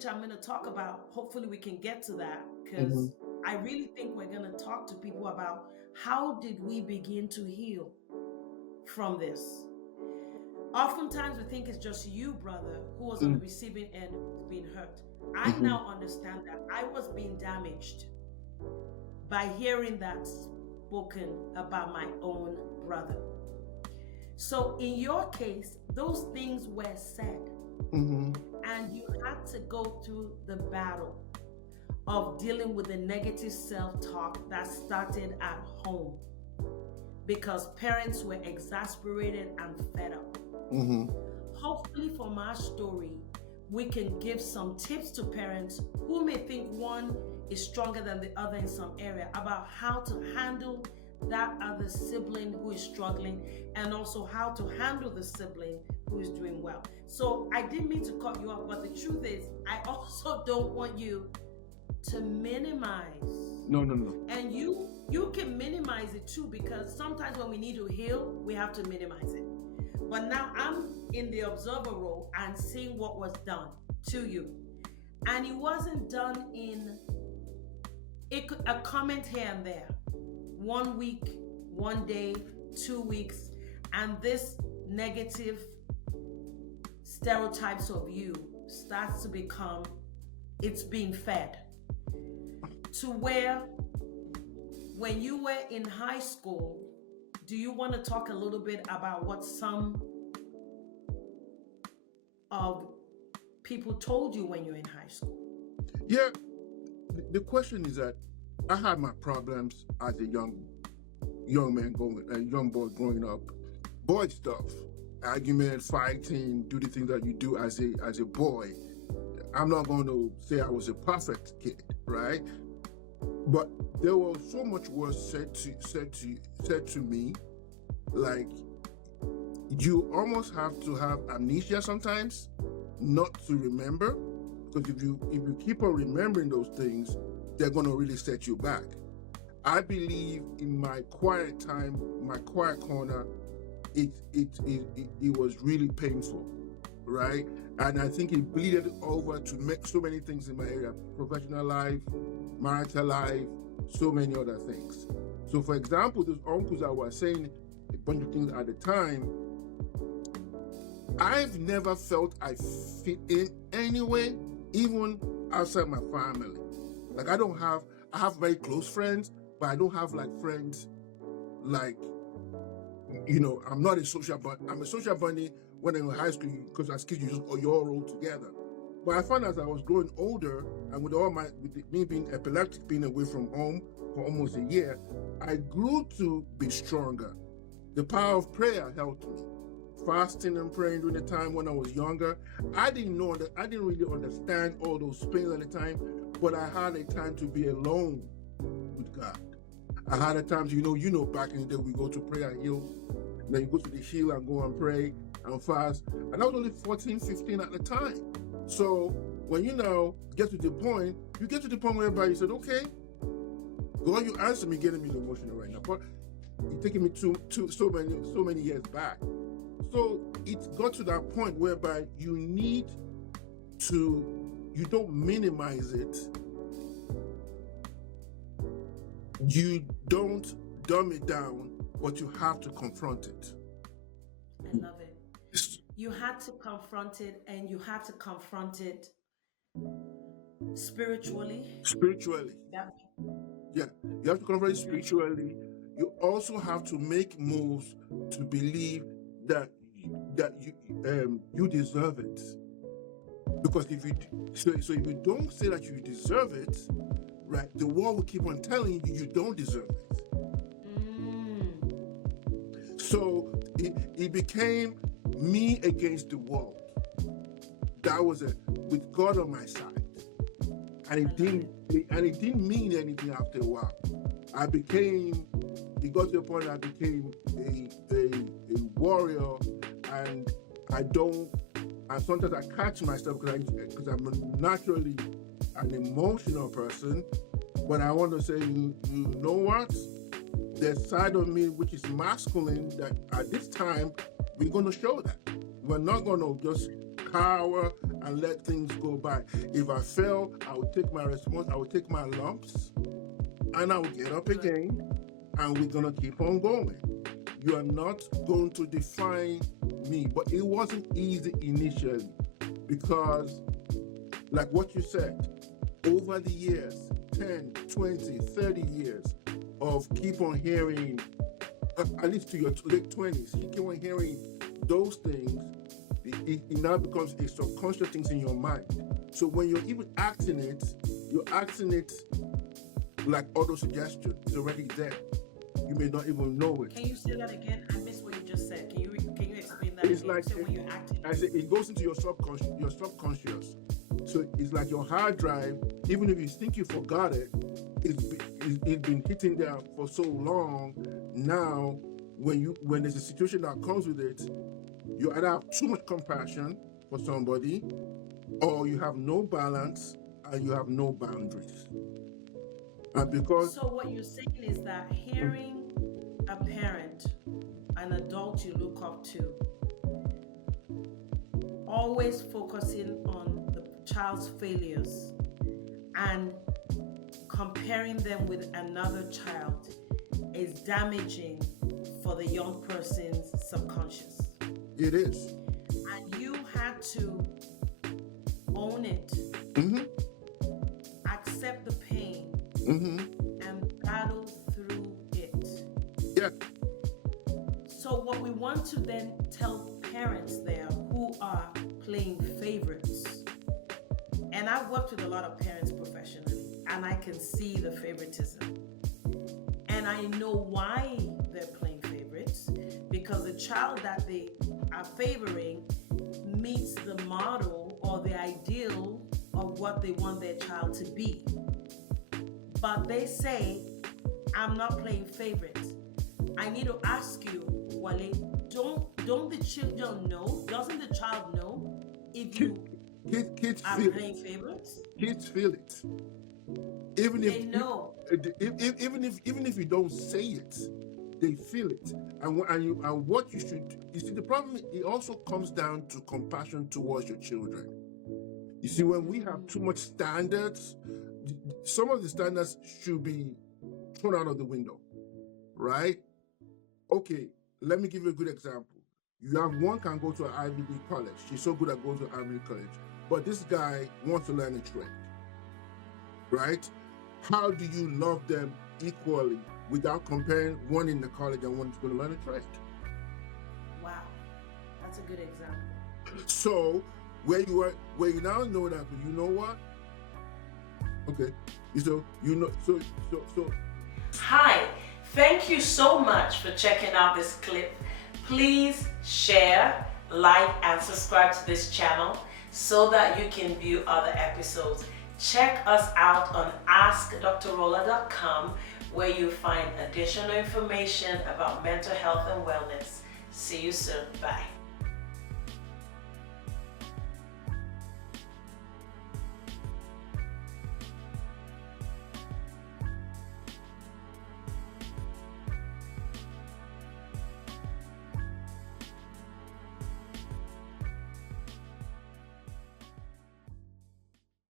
which I'm going to talk about, hopefully we can get to that, Mm-hmm. because I really think we're going to talk to people about how did we begin to heal from this. Oftentimes we think it's just you, brother, who was on the receiving end who's being hurt. I Mm-hmm. now understand that I was being damaged by hearing that spoken about my own brother. So in your case, those things were said, Mm-hmm. and you had to go through the battle of dealing with the negative self-talk that started at home because parents were exasperated and fed up. Mm-hmm. Hopefully, from our story, we can give some tips to parents who may think one is stronger than the other in some area about how to handle that other sibling who is struggling, and also how to handle the sibling who is doing well. So I didn't mean to cut you off, but the truth is, I also don't want you to minimize. No, no, no. And you can minimize it too, because sometimes when we need to heal, we have to minimize it. But now I'm in the observer role and seeing what was done to you. And it wasn't done in a comment here and there. 1 week, 1 day, 2 weeks, and this negative stereotypes of you starts to become, it's being fed. To where when you were in high school, do you want to talk a little bit about what some of people told you when you're in high school? Yeah. The question is that I had my problems as a young man young boy growing up. Boy stuff, argument, fighting, do the things that you do as a boy. I'm not going to say I was a perfect kid, right? But there was so much words said to me, like you almost have to have amnesia sometimes not to remember, because if you keep on remembering those things, they're going to really set you back. I believe in my quiet time, my quiet corner, it was really painful, right? And I think it bleeded over to make so many things in my area: professional life, marital life, so many other things. So for example, those uncles that were saying a bunch of things at the time, I've never felt I fit in anyway, even outside my family. Like I have very close friends, but I don't have like friends like, I'm not a social bunny. I'm a social bunny when I'm in high school, because as kids you all roll together. But I found as I was growing older, and with me being epileptic, being away from home for almost a year, I grew to be stronger. The power of prayer helped me. Fasting and praying during the time when I was younger, I didn't really understand all those pains at the time, but I had a time to be alone with God. I had a time to, back in the day we go to prayer hill, and then you go to the hill and go and pray and fast. And I was only 14, 15 at the time. So when you get to the point whereby you said, okay, God, you answer me, getting me emotional right now. But it's taking me to so many years back. So it got to that point whereby you don't minimize it. You don't dumb it down, but you have to confront it. I love it. You had to confront it, and you had to confront it spiritually. Spiritually. Yeah. Yeah, you have to confront it spiritually. You also have to make moves to believe that you deserve it. Because if you don't say that you deserve it, right, the world will keep on telling you don't deserve it. So it became me against the world. That was with God on my side, and it didn't mean anything after a while. It got to a point I became a warrior, and sometimes I catch myself because I'm naturally an emotional person, but I want to say, you know what? The side of me which is masculine, that at this time we're going to show that. We're not going to just cower and let things go by. If I fail, I will take my I will take my lumps, and I will get up again, and we're gonna keep on going. You are not going to define me. But it wasn't easy initially because, like what you said, over the years, 10, 20, 30 years of keep on hearing, at least to your late 20s, you keep on hearing those things, it now becomes a subconscious thing in your mind. So when you're even acting it, you're acting it like auto-suggestion. It's already there. You may not even know it. Can you say that again? I missed what you just said. Can you explain that It's again? like when you're acting. I say it goes into your subconscious. So it's like your hard drive. Even if you think you forgot it, it's been hitting there for so long. Now, when there's a situation that comes with it, you either have too much compassion for somebody, or you have no balance and you have no boundaries. And because So what you're saying is that hearing a parent, an adult you look up to, always focusing on the child's failures and comparing them with another child is damaging for the young person's subconscious. it is. And you had to own it, accept the pain, and battle through it. Yeah. So what we want to then tell parents there who are playing favorites, and I've worked with a lot of parents professionally, and I can see the favoritism. And I know why they're playing favorites, because the child that they are favoring meets the model or the ideal of what they want their child to be. But they say, I'm not playing favorites. I need to ask you, Wale, don't the children know? Doesn't the child know if you Kids are feel playing it. favorites? Kids feel it. Even They know. even if you don't say it, they feel it. And what you should, you see, the problem, it also comes down to compassion towards your children. You see, when we have too much standards, some of the standards should be thrown out of the window, right? Okay, let me give you a good example. You have one can go to an Ivy League college. She's so good at going to an Ivy League college. But this guy wants to learn a trade, right? How do you love them equally without comparing one in the college and one who's going to learn a trade? Wow, that's a good example. So where you now know that, you know what? Okay, so you know, so. Hi, thank you so much for checking out this clip. Please share, like, and subscribe to this channel so that you can view other episodes. Check us out on askdrrola.com, where you find additional information about mental health and wellness. See you soon. Bye.